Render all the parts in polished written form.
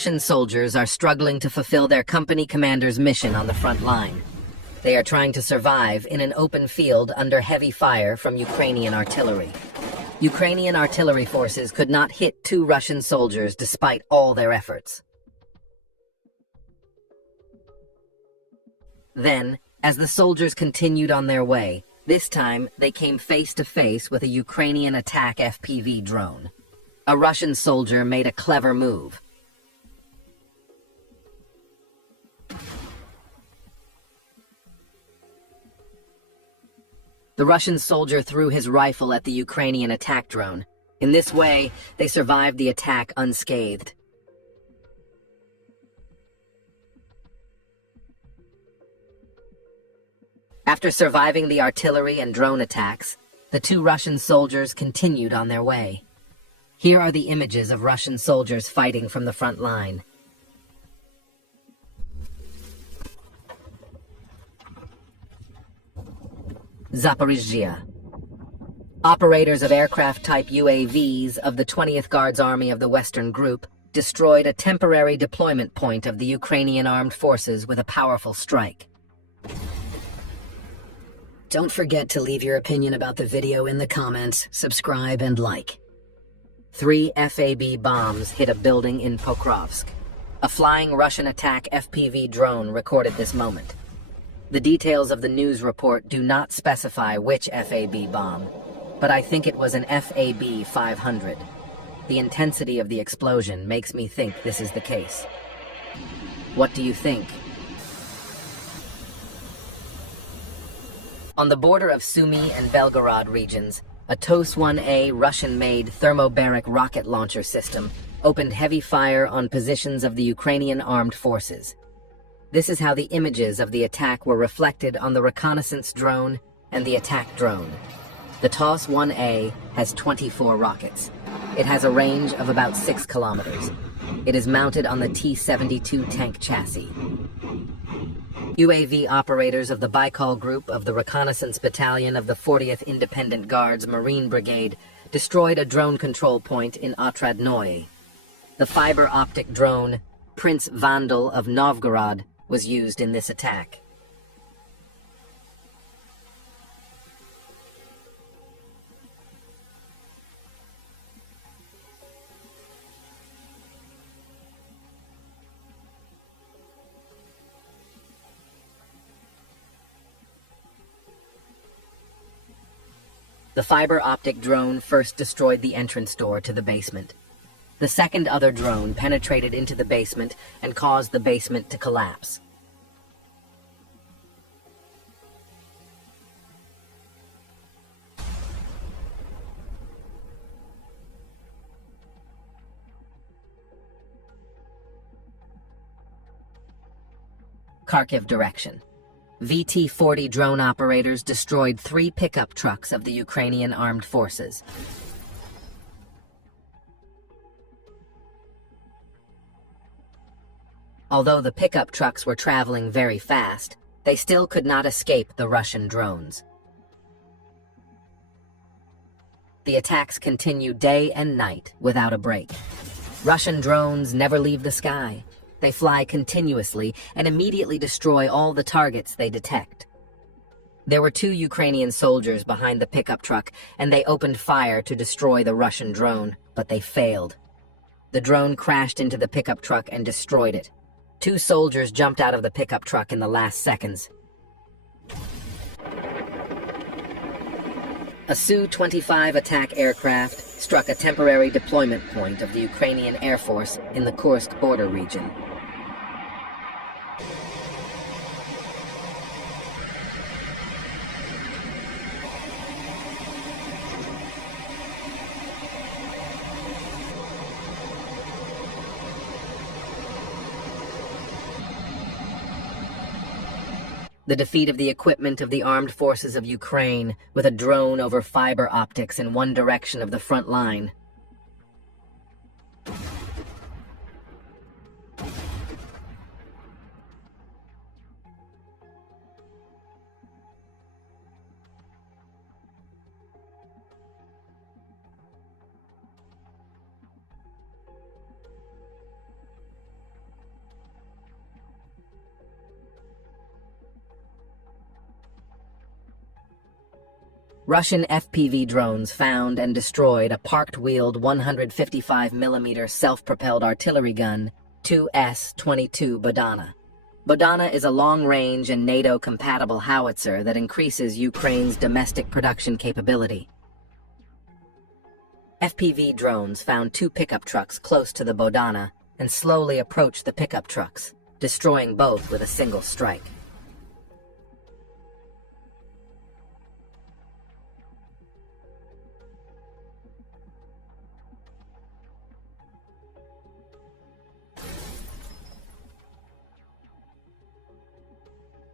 Russian soldiers are struggling to fulfill their company commander's mission on the front line. They are trying to survive in an open field under heavy fire from Ukrainian artillery. Ukrainian artillery forces could not hit 2 Russian soldiers despite all their efforts. Then, as the soldiers continued on their way, this time they came face to face with a Ukrainian attack FPV drone. A Russian soldier made a clever move. The Russian soldier threw his rifle at the Ukrainian attack drone. In this way, they survived the attack unscathed. After surviving the artillery and drone attacks, the 2 Russian soldiers continued on their way. Here are the images of Russian soldiers fighting from the front line. Zaporizhzhia. Operators of aircraft-type UAVs of the 20th Guards Army of the Western Group destroyed a temporary deployment point of the Ukrainian armed forces with a powerful strike. Don't forget to leave your opinion about the video in the comments, subscribe, and like. 3 FAB bombs hit a building in Pokrovsk. A flying Russian attack FPV drone recorded this moment. The details of the news report do not specify which FAB bomb, but I think it was an FAB 500. The intensity of the explosion makes me think this is the case. What do you think? On the border of Sumy and Belgorod regions, a TOS-1A Russian-made thermobaric rocket launcher system opened heavy fire on positions of the Ukrainian armed forces. This is how the images of the attack were reflected on the reconnaissance drone and the attack drone. The TOS-1A has 24 rockets. It has a range of about 6 kilometers. It is mounted on the T-72 tank chassis. UAV operators of the Baikal Group of the Reconnaissance Battalion of the 40th Independent Guards Marine Brigade destroyed a drone control point in Otradnoye. The fiber-optic drone, Prince Vandal of Novgorod, was used in this attack. The fiber-optic drone first destroyed the entrance door to the basement. The second other drone penetrated into the basement and caused the basement to collapse. Kharkiv direction. VT-40 drone operators destroyed 3 pickup trucks of the Ukrainian armed forces. Although the pickup trucks were traveling very fast, they still could not escape the Russian drones. The attacks continue day and night without a break. Russian drones never leave the sky. They fly continuously and immediately destroy all the targets they detect. There were 2 Ukrainian soldiers behind the pickup truck, and they opened fire to destroy the Russian drone, but they failed. The drone crashed into the pickup truck and destroyed it. 2 soldiers jumped out of the pickup truck in the last seconds. A Su-25 attack aircraft struck a temporary deployment point of the Ukrainian Air Force in the Kursk border region. The defeat of the equipment of the armed forces of Ukraine with a drone over fiber optics in one direction of the front line. Russian FPV drones found and destroyed a parked-wheeled 155mm self-propelled artillery gun, Tu-22 Bodana. Bodana is a long-range and NATO-compatible howitzer that increases Ukraine's domestic production capability. FPV drones found 2 pickup trucks close to the Bodana and slowly approached the pickup trucks, destroying both with a single strike.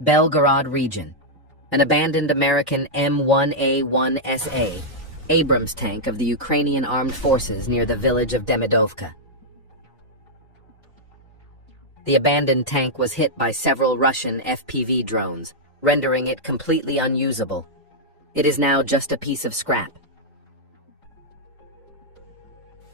Belgorod region. An abandoned American M1A1SA Abrams tank of the Ukrainian armed forces near the village of Demidovka. The abandoned tank was hit by several Russian FPV drones, rendering it completely unusable. It is now just a piece of scrap.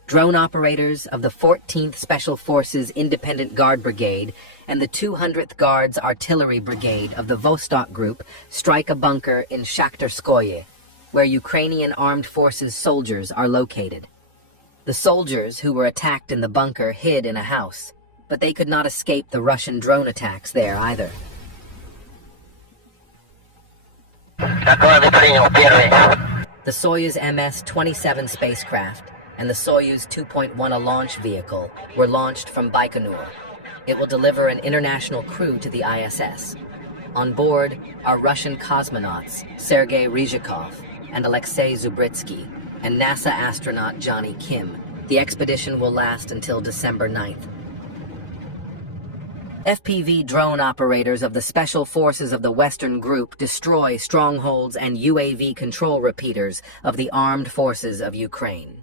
Drone operators of the 14th Special Forces Independent Guard Brigade and the 200th Guards Artillery Brigade of the Vostok Group strike a bunker in Shakhtarskoye, where Ukrainian armed forces soldiers are located. The soldiers who were attacked in the bunker hid in a house, but they could not escape the Russian drone attacks there either. The Soyuz MS-27 spacecraft and the Soyuz 2.1, a launch vehicle, were launched from Baikonur. It will deliver an international crew to the ISS. On board are Russian cosmonauts Sergei Ryzhikov and Alexei Zubritsky, and NASA astronaut Johnny Kim. The expedition will last until December 9th. FPV drone operators of the Special Forces of the Western Group destroy strongholds and UAV control repeaters of the armed forces of Ukraine.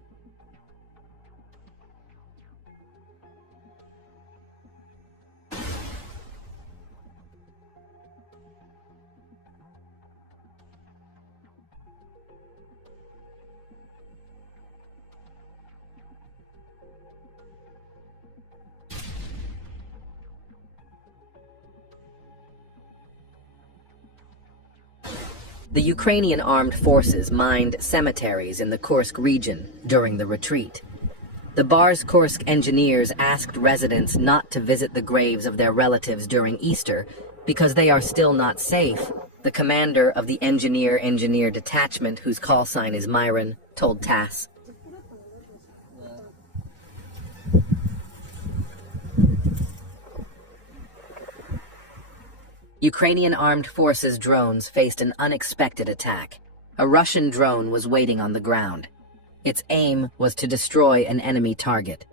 The Ukrainian armed forces mined cemeteries in the Kursk region during the retreat. The Kursk engineers asked residents not to visit the graves of their relatives during Easter because they are still not safe, the commander of the engineer detachment, whose call sign is Myron, told TASS. Ukrainian armed forces drones faced an unexpected attack. A Russian drone was waiting on the ground. Its aim was to destroy an enemy target.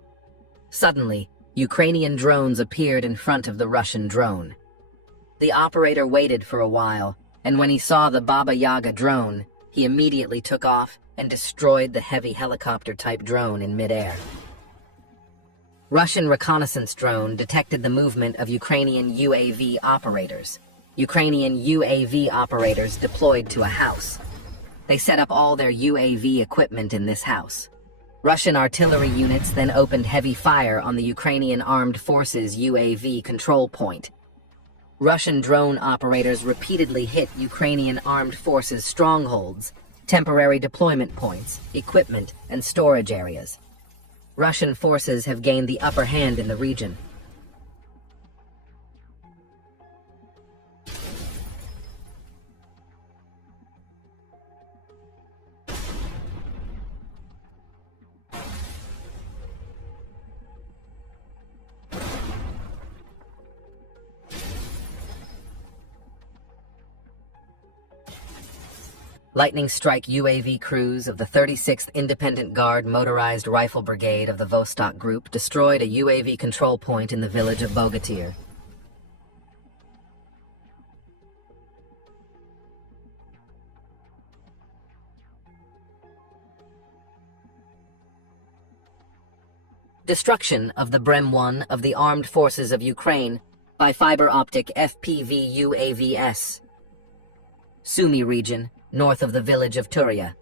Suddenly, Ukrainian drones appeared in front of the Russian drone. The operator waited for a while, and when he saw the Baba Yaga drone, he immediately took off and destroyed the heavy helicopter-type drone in midair. Russian reconnaissance drone detected the movement of Ukrainian UAV operators. Ukrainian UAV operators deployed to a house. They set up all their UAV equipment in this house. Russian artillery units then opened heavy fire on the Ukrainian armed forces UAV control point. Russian drone operators repeatedly hit Ukrainian armed forces strongholds, temporary deployment points, equipment, and storage areas. Russian forces have gained the upper hand in the region. Lightning strike UAV crews of the 36th Independent Guard Motorized Rifle Brigade of the Vostok Group destroyed a UAV control point in the village of Bogatyr. Destruction of the Brem-1 of the Armed Forces of Ukraine by fiber optic FPV UAVs. Sumy region, north of the village of Turia.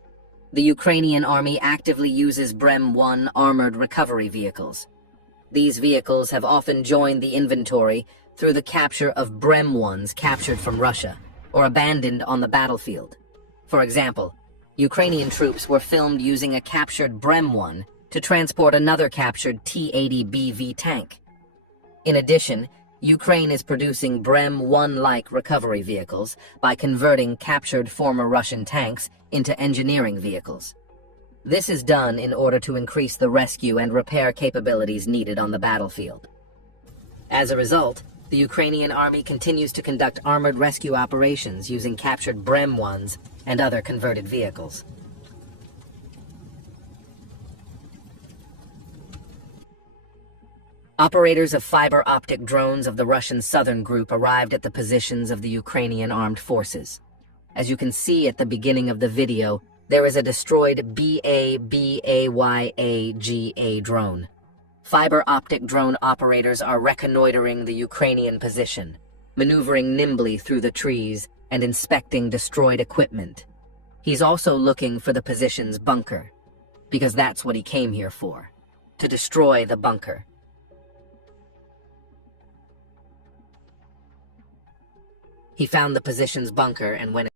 The Ukrainian army actively uses Brem-1 armored recovery vehicles. These vehicles have often joined the inventory through the capture of Brem-1s captured from Russia or abandoned on the battlefield. For example, Ukrainian troops were filmed using a captured Brem-1 to transport another captured T-80BV tank. In addition, Ukraine is producing Brem-1-like recovery vehicles by converting captured former Russian tanks into engineering vehicles. This is done in order to increase the rescue and repair capabilities needed on the battlefield. As a result, the Ukrainian army continues to conduct armored rescue operations using captured Brem-1s and other converted vehicles. Operators of fiber-optic drones of the Russian Southern Group arrived at the positions of the Ukrainian armed forces. As you can see at the beginning of the video, there is a destroyed BA-BAYAGA drone. Fiber-optic drone operators are reconnoitering the Ukrainian position, maneuvering nimbly through the trees and inspecting destroyed equipment. He's also looking for the position's bunker, because that's what he came here for, to destroy the bunker. He found the position's bunker and went